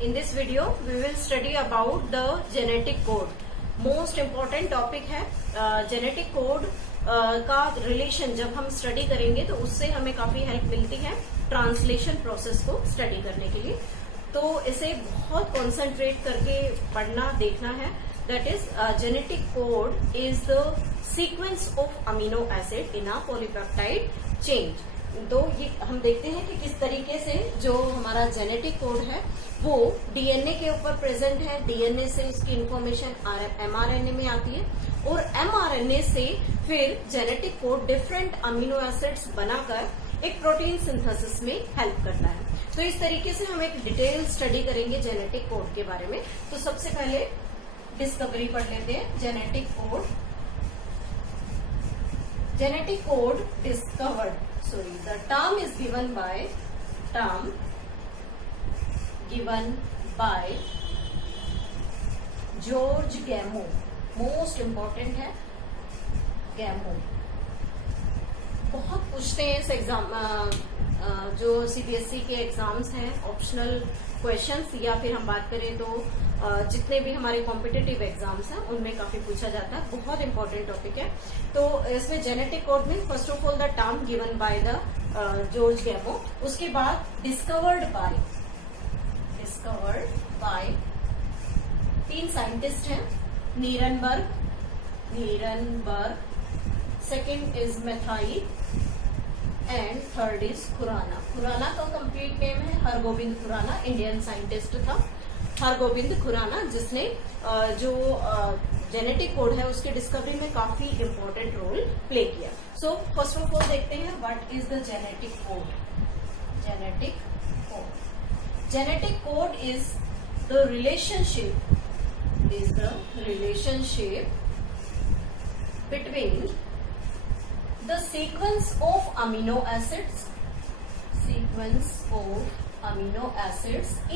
In this video, we will study about the genetic code. Most important topic है genetic code का relation जब हम study करेंगे तो उससे हमें काफी हेल्प मिलती है ट्रांसलेशन प्रोसेस को स्टडी करने के लिए। तो इसे बहुत कॉन्सेंट्रेट करके पढ़ना देखना है। That is genetic code is the sequence of amino acid in a polypeptide chain. तो ये हम देखते हैं कि किस तरीके से जो हमारा जेनेटिक कोड है वो डीएनए के ऊपर प्रेजेंट है। डीएनए से उसकी इंफॉर्मेशन एमआरएनए में आती है और एमआरएनए से फिर genetic code different amino acids बनाकर एक प्रोटीन सिंथेसिस में हेल्प करता है। तो इस तरीके से हम एक डिटेल स्टडी करेंगे जेनेटिक कोड के बारे में। तो सबसे पहले डिस्कवरी पढ़ लेते हैं genetic code. Genetic code discovered, sorry, the term is given by George गैमो। Most important है गैमो। बहुत पूछते हैं इस एग्जाम जो सीबीएसई के एग्जाम्स हैं, ऑप्शनल क्वेश्चंस, या फिर हम बात करें तो जितने भी हमारे कॉम्पिटिटिव एग्जाम्स हैं उनमें काफी पूछा जाता है। बहुत इंपॉर्टेंट टॉपिक है। तो इसमें जेनेटिक कोड में first of all the term given by the George Gamow. उसके बाद डिस्कवर्ड बाय 3 साइंटिस्ट हैं, Nirenberg, second is Matthaei and third is Khorana. Khorana का कंप्लीट नेम है हरगोविंद खुराना। इंडियन साइंटिस्ट था हरगोविंद खुराना, जिसने जो जेनेटिक कोड है उसकी डिस्कवरी में काफी इंपॉर्टेंट रोल प्ले किया। सो फर्स्ट ऑफ ऑल देखते हैं what is the genetic code. Genetic code is the relationship between the sequence of amino acids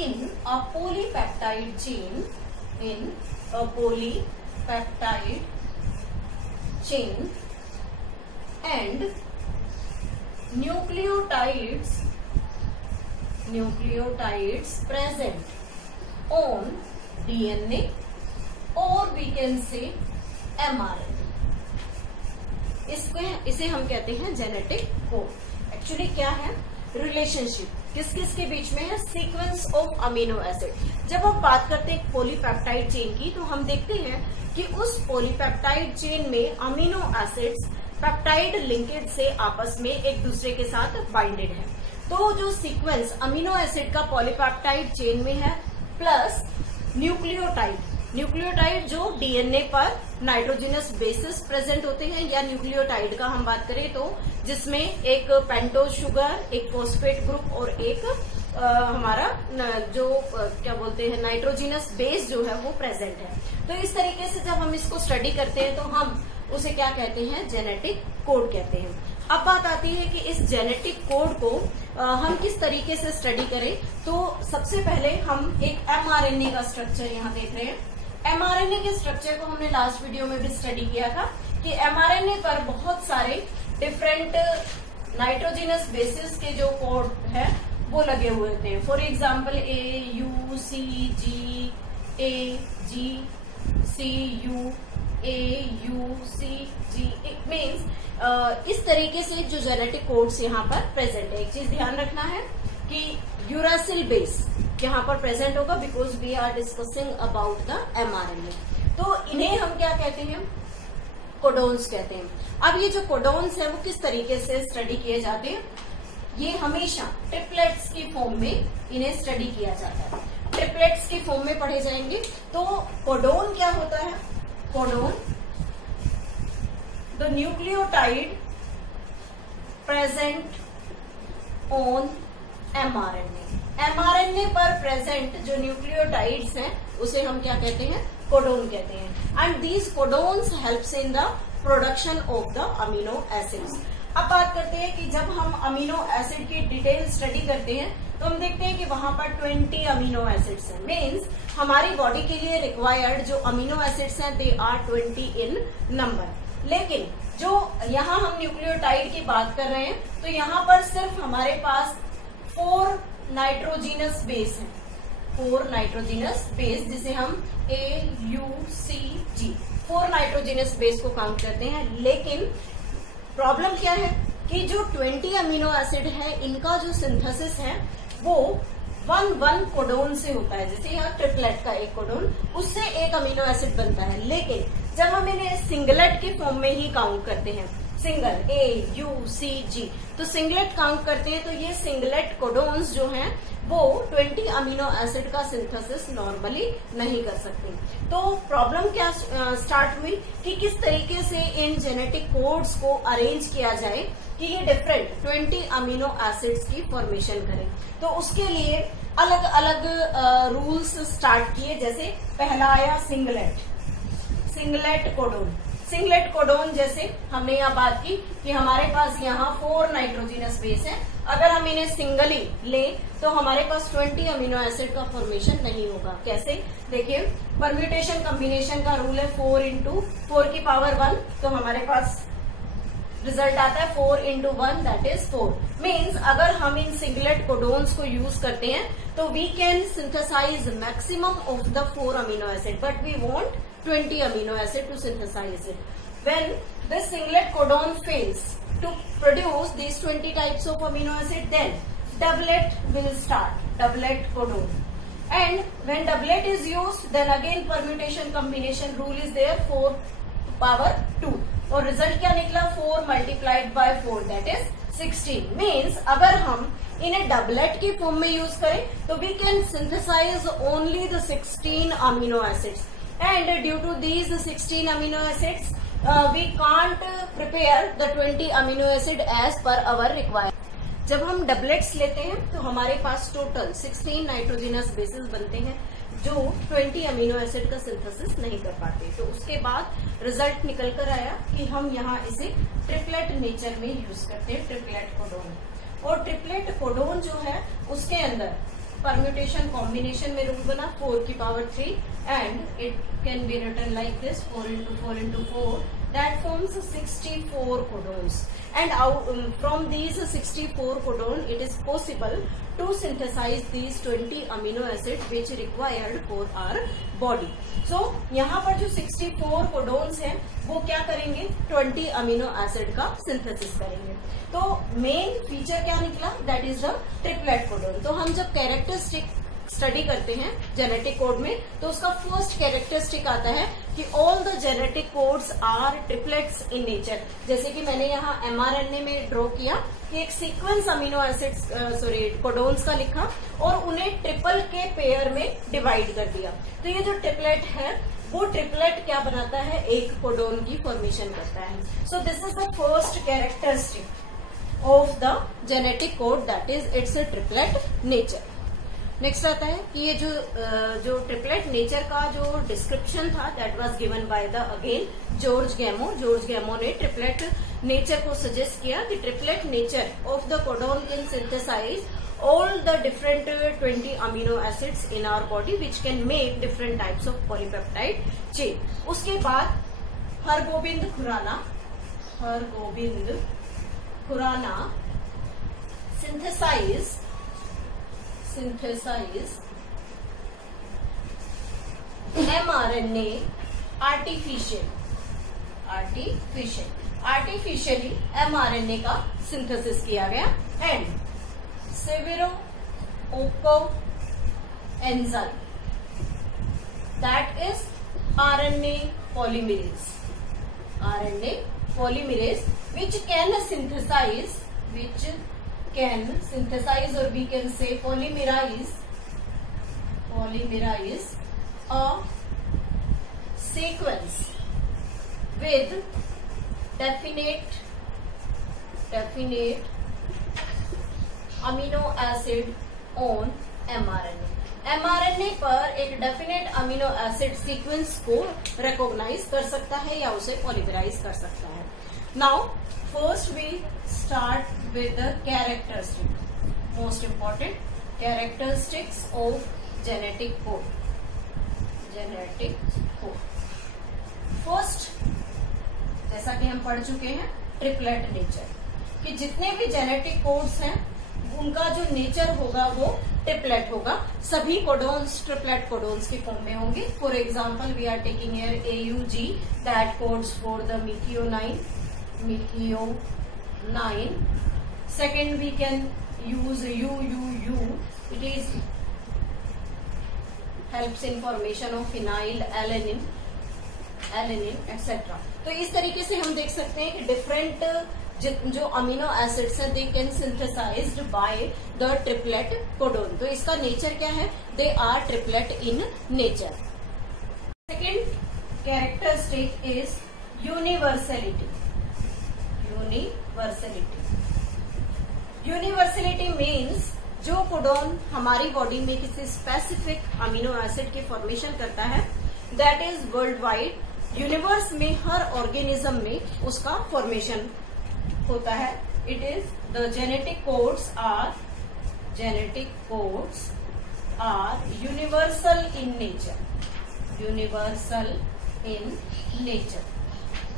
in a polypeptide chain and nucleotides present on DNA, or we can say mRNA। इसे हम कहते हैं genetic code. Actually क्या है? Relationship किस किस के बीच में है? Sequence of amino acid. जब हम बात करते हैं पॉलीपेप्टाइड चेन की, तो हम देखते हैं कि उस पॉलीपेप्टाइड चेन में अमीनो एसिड्स पेप्टाइड लिंकेज से आपस में एक दूसरे के साथ बाइंडेड है। तो जो सीक्वेंस अमीनो एसिड का पॉलीपेप्टाइड चेन में है प्लस न्यूक्लियोटाइड जो डीएनए पर नाइट्रोजनस बेसिस प्रेजेंट होते हैं, या न्यूक्लियोटाइड का हम बात करें तो जिसमें एक पेंटोज शुगर, एक फॉस्फेट ग्रुप और एक हमारा जो क्या बोलते हैं नाइट्रोजनस बेस जो है वो प्रेजेंट है। तो इस तरीके से जब हम इसको स्टडी करते हैं तो हम उसे क्या कहते हैं? जेनेटिक कोड कहते हैं। अब बात आती है कि इस जेनेटिक कोड को हम किस तरीके से स्टडी करें। तो सबसे पहले हम एक एमआरएनए का स्ट्रक्चर यहाँ देख रहे हैं। एमआरएनए के स्ट्रक्चर को हमने लास्ट वीडियो में भी स्टडी किया था कि एमआरएनए पर बहुत सारे डिफरेंट नाइट्रोजनस बेसिस के जो कोड है वो लगे हुए थे। For example A U C G, A G C U, A U C G. It means इस तरीके से जो जेनेटिक कोड्स यहाँ पर प्रेजेंट है। एक चीज ध्यान रखना है कि यूरासिल बेस यहाँ पर प्रेजेंट होगा, because we are discussing about the mRNA. तो इन्हें हम क्या कहते हैं? कोडोन्स कहते हैं। अब ये जो कोडोन्स है वो किस तरीके से स्टडी किए जाते हैं? ये हमेशा ट्रिपलेट्स की फॉर्म में इन्हें स्टडी किया जाता है। ट्रिपलेट्स की फॉर्म में पढ़े जाएंगे। तो कोडोन क्या होता है? Codon the nucleotide present on mRNA. MRNA पर प्रेजेंट जो न्यूक्लियोटाइड्स हैं उसे हम क्या कहते हैं? कोडोन कहते हैं। And these codons helps in the production of the amino acids. अब बात करते हैं कि जब हम अमीनो एसिड की डिटेल स्टडी करते हैं तो हम देखते हैं कि वहां पर 20 अमीनो एसिड्स हैं। मीन्स हमारी बॉडी के लिए रिक्वायर्ड जो अमीनो एसिड्स हैं दे आर 20 इन नंबर। लेकिन जो यहाँ हम न्यूक्लियोटाइड की बात कर रहे हैं तो यहाँ पर सिर्फ हमारे पास 4 नाइट्रोजीनस बेस है। 4 नाइट्रोजिनस बेस, जिसे हम AUCG 4 नाइट्रोजिनस बेस को काउंट करते हैं। लेकिन प्रॉब्लम क्या है कि जो 20 अमीनो एसिड है, इनका जो सिंथेसिस है वो 1 कोडोन से होता है। जैसे यहाँ ट्रिपलेट का एक कोडोन, उससे एक अमीनो एसिड बनता है। लेकिन जब हम इन्हें सिंगलेट के फॉर्म में ही काउंट करते हैं, सिंगल AUCG, तो सिंगलेट काउंट करते हैं, तो ये सिंगलेट कोडोन्स जो हैं वो 20 अमीनो एसिड का सिंथेसिस नॉर्मली नहीं कर सकते। तो प्रॉब्लम क्या स्टार्ट हुई कि किस तरीके से इन जेनेटिक कोड्स को अरेंज किया जाए कि ये डिफरेंट 20 अमीनो एसिड्स की फॉर्मेशन करें। तो उसके लिए अलग अलग रूल्स स्टार्ट किए। जैसे पहला आया सिंगलेट कोडोन। सिंगलेट कोडोन जैसे हमने यहाँ बात की कि हमारे पास यहाँ 4 नाइट्रोजिनस बेस है, अगर हम इन्हें सिंगली ले तो हमारे पास 20 अमीनो एसिड का फॉर्मेशन नहीं होगा। कैसे? देखिए, परम्यूटेशन कॉम्बिनेशन का रूल है 4 × 4 की पावर 1, तो हमारे पास रिजल्ट आता है 4 × 1 दैट इज 4। मीन्स अगर हम इन सिंगलेट कोडोन्स को यूज करते हैं तो we can synthesize maximum of the 4 amino acid, but we want 20 amino acid to synthesize it. When this singlet codon fails to produce these 20 types of amino acid, then doublet will start, doublet codon. And when doublet is used, then again permutation combination rule is there, 4 to power 2. और result क्या निकला? 4 multiplied by 4 that is 16. Means अगर हम इन्हें doublet की form में use करें तो we can synthesize only the 16 amino acids. And due to these 16 amino acids, we can't prepare the 20 amino acid as per our requirement. जब हम doublets लेते हैं तो हमारे पास टोटल 16 नाइट्रोजिनस बेसेस बनते हैं जो 20 अमीनो एसिड का सिंथेसिस नहीं कर पाते। तो उसके बाद रिजल्ट निकल कर आया कि हम यहाँ इसे ट्रिपलेट नेचर में यूज करते हैं, ट्रिपलेट कोडोन। और ट्रिपलेट कोडोन जो है उसके अंदर परम्यूटेशन कॉम्बिनेशन में रूल बना 4 की power 3 and it can be written like this 4 × 4 × 4 that forms 64 codons, and from these 64 codon it is possible to synthesize these 20 amino acid which required for our body. So यहाँ पर जो 64 codons हैं वो क्या करेंगे? 20 amino acid का synthesis करेंगे। तो मेन फीचर क्या निकला? That is the triplet codon. तो हम जब कैरेक्टरिस्टिक स्टडी करते हैं जेनेटिक कोड में तो उसका फर्स्ट कैरेक्टरिस्टिक आता है कि all the genetic codes are triplets in nature. जैसे कि मैंने यहाँ mRNA में ड्रॉ किया कि एक सीक्वेंस अमीनो एसिड्स कोडोन्स का लिखा और उन्हें ट्रिपल के पेयर में डिवाइड कर दिया। तो ये जो ट्रिपलेट है वो ट्रिपलेट क्या बनाता है? एक कोडोन की फॉर्मेशन करता है। So this is the first characteristic of the genetic code, that is its a triplet nature. Next आता है कि ये जो ट्रिपलेट नेचर का जो डिस्क्रिप्शन था that was given by the again George Gamow. George Gamow ने ट्रिपलेट नेचर को सजेस्ट किया कि triplet nature of the codon can synthesize all the different 20 amino acids in our body which can make different types of polypeptide chain. उसके बाद Hargobind Khorana synthesize mRNA artificially mRNA का synthesis किया गया and Severo-Okhov enzyme that is RNA polymerase which can synthesize or we can say polymerize a sequence with definite amino acid on mRNA पर एक definite amino acid sequence को recognise कर सकता है या उसे पॉलीमराइज कर सकता है। Now first we start with the characteristic, most important characteristics of genetic code. First, जैसा कि हम पढ़ चुके हैं ट्रिपलेट नेचर कि जितने भी जेनेटिक कोड्स हैं उनका जो नेचर होगा वो ट्रिपलेट होगा। सभी कोडोन्स ट्रिपलेट कोडोन्स की फॉर्म में होंगे। For example we are taking here AUG that codes for the methionine. Second we can use UUU, it is helps in formation of phenyl alanine etc. तो इस तरीके से हम देख सकते हैं कि डिफरेंट जो अमीनो एसिड्स है they can synthesized by the triplet codon. तो इसका नेचर क्या है? They are triplet in nature. Second characteristic is universality. Universality means जो कोडोन हमारी बॉडी में किसी स्पेसिफिक अमीनो एसिड की फॉर्मेशन करता है that is world wide. Universe में हर ऑर्गेनिज्म में उसका फॉर्मेशन होता है। It is the genetic codes are universal in nature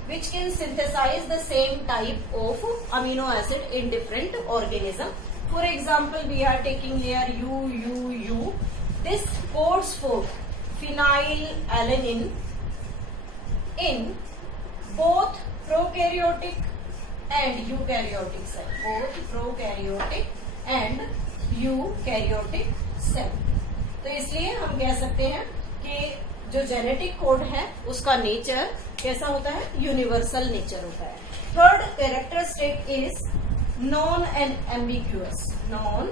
which can synthesize the same type of amino acid in different organism. For example, we are taking here UUU. This codes for phenylalanine in both prokaryotic and eukaryotic cell. Both prokaryotic and eukaryotic cell. तो इसलिए हम कह सकते हैं कि जो genetic code है उसका नेचर कैसा होता है? यूनिवर्सल नेचर होता है। Third characteristic is non and ambiguous. Non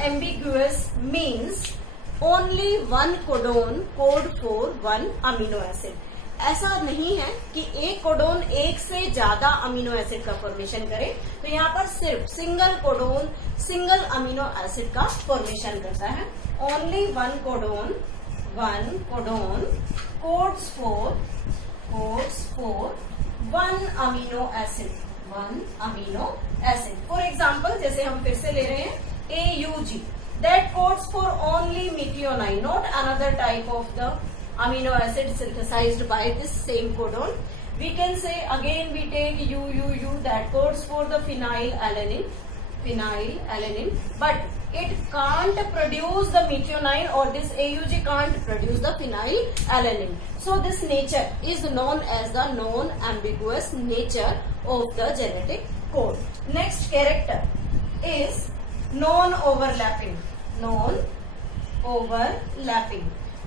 ambiguous means only one codon code for one amino acid. ऐसा नहीं है कि एक कोडोन एक से ज्यादा अमीनो एसिड का फॉर्मेशन करे। तो यहाँ पर सिर्फ single codon single amino acid का फॉर्मेशन करता है। Only one codon codes for one amino acid. For example जैसे हम फिर से ले रहे हैं AUG that codes for only methionine, not another type of the amino acid synthesized by this same codon. We can say again we take UUU that codes for the phenylalanine, but it can't produce the methionine, or this AUG can't produce the phenylalanine. So this nature is known as the non-ambiguous nature of the genetic code. Next character is non-overlapping.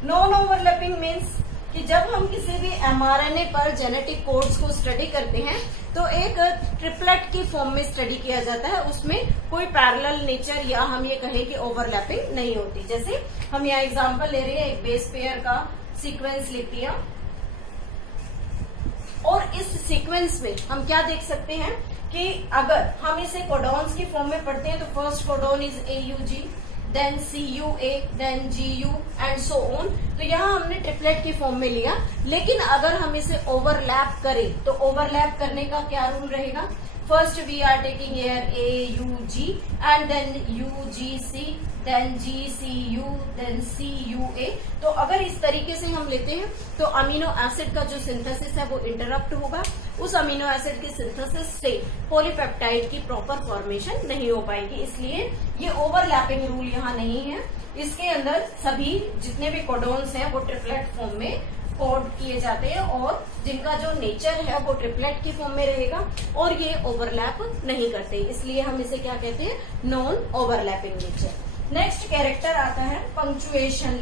Non-overlapping means कि जब हम किसी भी mRNA पर genetic codes को study करते हैं तो एक ट्रिपलेट की फॉर्म में स्टडी किया जाता है। उसमें कोई पैरेलल नेचर या हम ये कहें कि ओवरलैपिंग नहीं होती। जैसे हम यहाँ एग्जांपल ले रहे हैं, एक बेस पेयर का सीक्वेंस लिख दिया और इस सीक्वेंस में हम क्या देख सकते हैं कि अगर हम इसे कोडॉन्स की फॉर्म में पढ़ते हैं तो first codon is AUG, then CUA, then GU and so on. तो यहाँ हमने ट्रिपलेट की फॉर्म में लिया। लेकिन अगर हम इसे ओवरलैप करें तो ओवरलैप करने का क्या रूल रहेगा? First we are taking here AUG and then UGC, then GCU, then CUA। तो अगर इस तरीके से हम लेते हैं तो अमीनो एसिड का जो सिंथेसिस है वो इंटरप्ट होगा। उस अमीनो एसिड की सिंथेसिस से पॉलीपेप्टाइड की प्रॉपर फॉर्मेशन नहीं हो पाएगी। इसलिए ये ओवरलैपिंग रूल यहाँ नहीं है। इसके अंदर सभी जितने भी कोडोन्स हैं वो ट्रिपलेट फॉर्म में कोड किए जाते हैं और जिनका जो नेचर है वो ट्रिपलेट की फॉर्म में रहेगा और ये ओवरलैप नहीं करते। इसलिए हम इसे क्या कहते हैं? Non overlapping nature. Next character आता है punctuation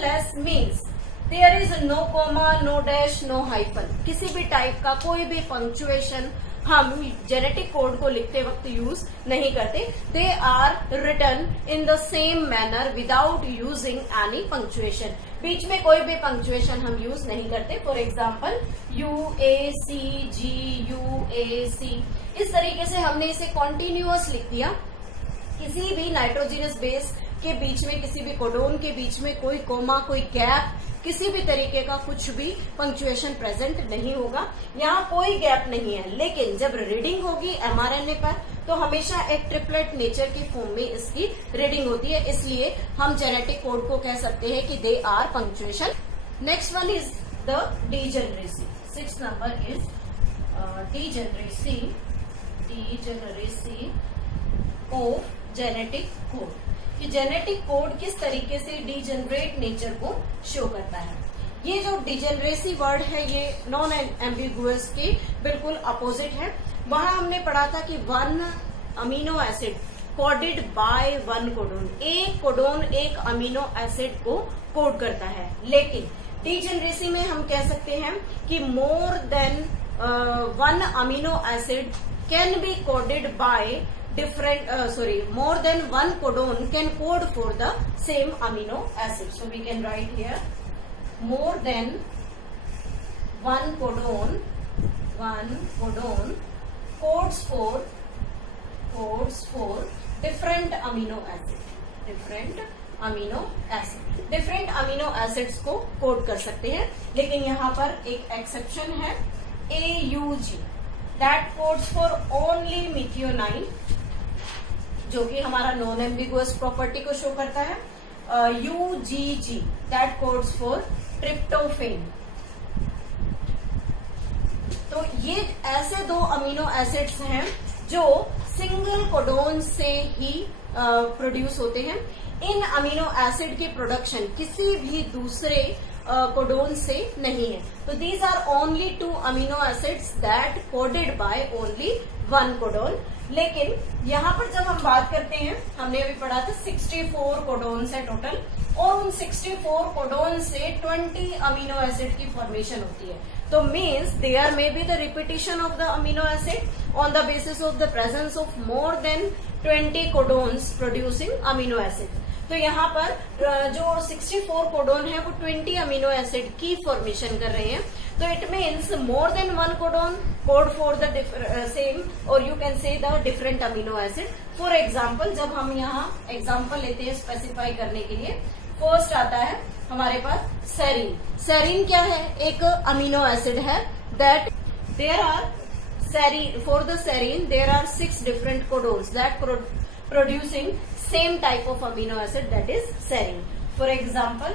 less means there is no comma, no dash, no hyphen. किसी भी टाइप का कोई भी पंक्चुएशन हम जेनेटिक कोड को लिखते वक्त यूज नहीं करते। They are written in the same manner without using any punctuation. बीच में कोई भी पंक्चुएशन हम यूज नहीं करते। फॉर एग्जाम्पल UAC, GUAC, इस तरीके से हमने इसे कॉन्टिन्यूअस लिख दिया। किसी भी नाइट्रोजिनस बेस के बीच में, किसी भी कोडोन के बीच में कोई कोमा, कोई गैप, किसी भी तरीके का कुछ भी पंक्चुएशन प्रेजेंट नहीं होगा। यहाँ कोई गैप नहीं है। लेकिन जब रीडिंग होगी mRNA पर तो हमेशा एक ट्रिपलेट नेचर की फॉर्म में इसकी रीडिंग होती है। इसलिए हम जेनेटिक कोड को कह सकते हैं कि they are punctuation Next one is the degeneracy. Sixth number is degeneracy of genetic code. कि जेनेटिक कोड किस तरीके से डिजेनरेट नेचर को शो करता है. ये जो डिजेनरेसी वर्ड है ये नॉन एम्बिगुअस के बिल्कुल अपोजिट है. वहां हमने पढ़ा था कि one amino acid coded by one codon, एक कोडोन एक अमीनो एसिड को कोड करता है. लेकिन डिजेनरेसी में हम कह सकते हैं कि मोर than one amino acid can be coded by different more than one codon can code for the same amino acid. So we can write here more than one codon codes for different amino acids को code कर सकते हैं. लेकिन यहाँ पर एक exception है AUG, that codes for only methionine, जो कि हमारा नॉन एम्बिगुअस प्रॉपर्टी को शो करता है. UGG, that codes for tryptophan. तो ये ऐसे दो अमीनो एसिड्स हैं जो सिंगल कोडोन से ही प्रोड्यूस होते हैं. इन अमीनो एसिड की प्रोडक्शन किसी भी दूसरे कोडोन से नहीं है. तो these are only two amino acids that coded by only one codon. लेकिन यहाँ पर जब हम बात करते हैं, हमने अभी पढ़ा था 64 कोडोन्स है टोटल, और उन 64 कोडोन से 20 अमीनो एसिड की फॉर्मेशन होती है. तो means there may be the repetition of the amino acid on the basis of the presence of more than 20 codons producing amino acid. तो यहाँ पर जो 64 कोडोन है वो 20 अमीनो एसिड की फॉर्मेशन कर रहे हैं. तो it means more than one codon code for the same, और you can say the different amino acid. For example, जब हम यहाँ एग्जाम्पल लेते हैं स्पेसिफाई करने के लिए, फर्स्ट आता है हमारे पास सेरीन. सेरीन क्या है? एक अमीनो एसिड है that there are for the serine there are 6 different codons that producing same type of amino acid, that is serine. For example,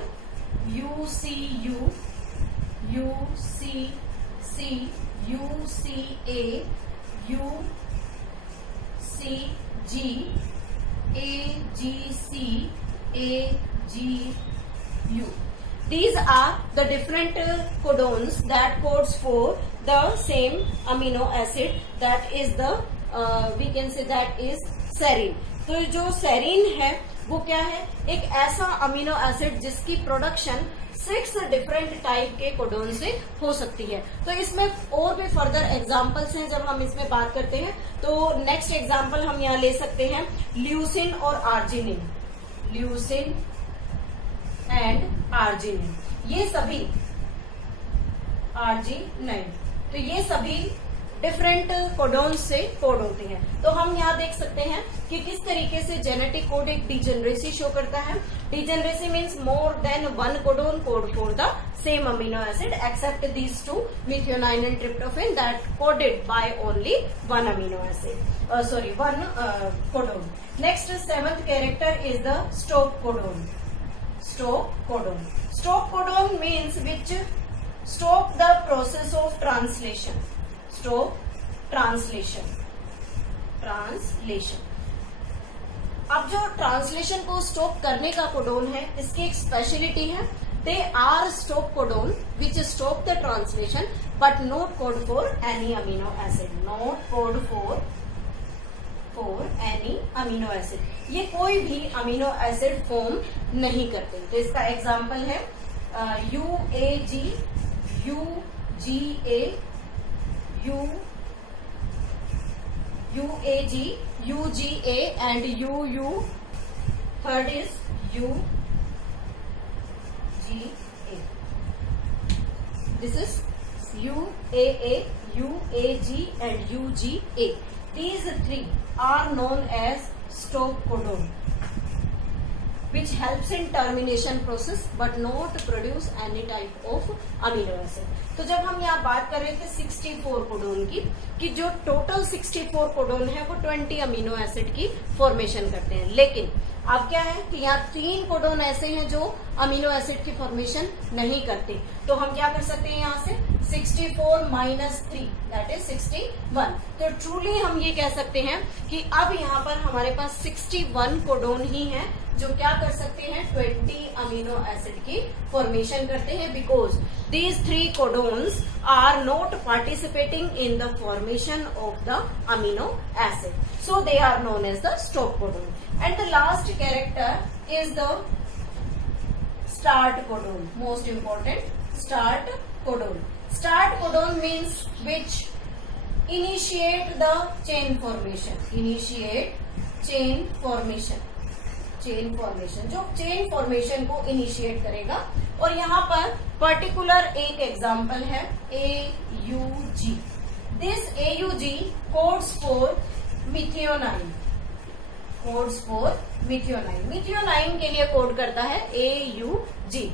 UCU, UCC, UCA, UCG, AGC, AGU. These are the different codons that codes for the same amino acid, that is the we can say that is serine. तो जो serine है वो क्या है? एक ऐसा amino acid जिसकी production 6 different type के कोडोन से हो सकती है. तो इसमें और भी फर्दर एग्जांपल्स हैं जब हम इसमें बात करते हैं. तो नेक्स्ट एग्जांपल हम यहाँ ले सकते हैं ल्यूसिन और आर्जिनिन. ल्यूसिन एंड आर्जिनिन, ये सभी आर्जिनिन, तो ये सभी डिफरेंट कोडोन से कोड होते हैं. तो हम यहाँ देख सकते हैं कि किस तरीके से जेनेटिक कोड एक डिजेनरेसी शो करता है. Degeneracy means more than one codon code for the same amino acid except these two methionine and tryptophan that coded by only one amino acid one codon. Next 7th character is the stop codon. Stop codon. Stop codon means which stop the process of translation. Stop translation. अब जो translation को stop करने का codon है, इसकी एक speciality है. They are stop codon which stop the translation but not code for any amino acid. Not code for any amino acid. ये कोई भी अमीनो एसिड फॉर्म नहीं करते. तो इसका एग्जाम्पल है UAG, UGA, UAG, UGA and UU. Third is UGA. This is UAA, UAG and UGA. These three are known as stop codon, which helps in termination process but not produce any type of amino acid. तो जब हम यहाँ बात कर रहे थे 64 codon की, कि जो टोटल 64 कोडोन है वो 20 अमीनो एसिड की फॉर्मेशन करते हैं. लेकिन अब क्या है कि यहाँ 3 कोडोन ऐसे हैं जो अमीनो एसिड की फॉर्मेशन नहीं करते, तो हम क्या कर सकते हैं यहाँ से 64 माइनस 3 दैट इज 61। तो ट्रूली हम ये कह सकते हैं कि अब यहाँ पर हमारे पास 61 कोडोन ही हैं जो क्या कर सकते हैं 20 अमीनो एसिड की फॉर्मेशन करते हैं, because these 3 codons are not participating in the formation of the amino acid, so they are known as the stop codon. And the last character is the start codon, most important, start codon. Start codon means which initiate the chain formation, initiate chain formation, chain formation, जो chain formation को initiate करेगा। और यहाँ पर particular एक example है AUG। This AUG codes for methionine, codes for methionine, methionine के लिए कोड करता है AUG।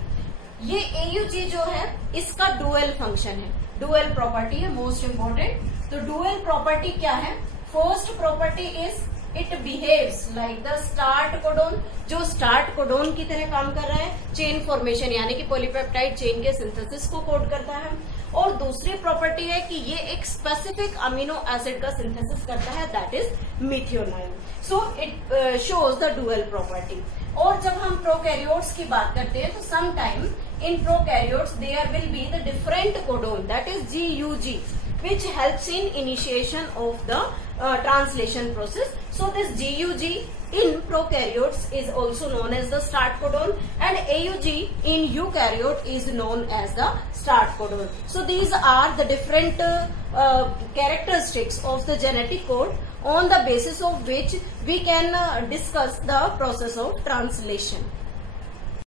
ये AUG जो है इसका डुअल फंक्शन है, डुअल प्रॉपर्टी है, मोस्ट इंपोर्टेंट। तो डुअल प्रॉपर्टी क्या है? First property is it behaves like the start codon, जो स्टार्ट कोडोन की तरह काम कर रहा है, चेन फॉर्मेशन यानी कि पॉलीपेप्टाइड चेन के सिंथेसिस को कोड करता है। और दूसरी प्रॉपर्टी है कि ये एक स्पेसिफिक अमीनो एसिड का सिंथेसिस करता है, that is methionine. So it shows the dual property. और जब हम प्रोकैरियोट्स की बात करते हैं तो some time in prokaryotes there will be the different codon that is GUG which helps in initiation of the translation process. So this GUG in prokaryotes is also known as the start codon, and AUG in eukaryote is known as the start codon. So these are the different characteristics of the genetic code on the basis of which we can discuss the process of translation.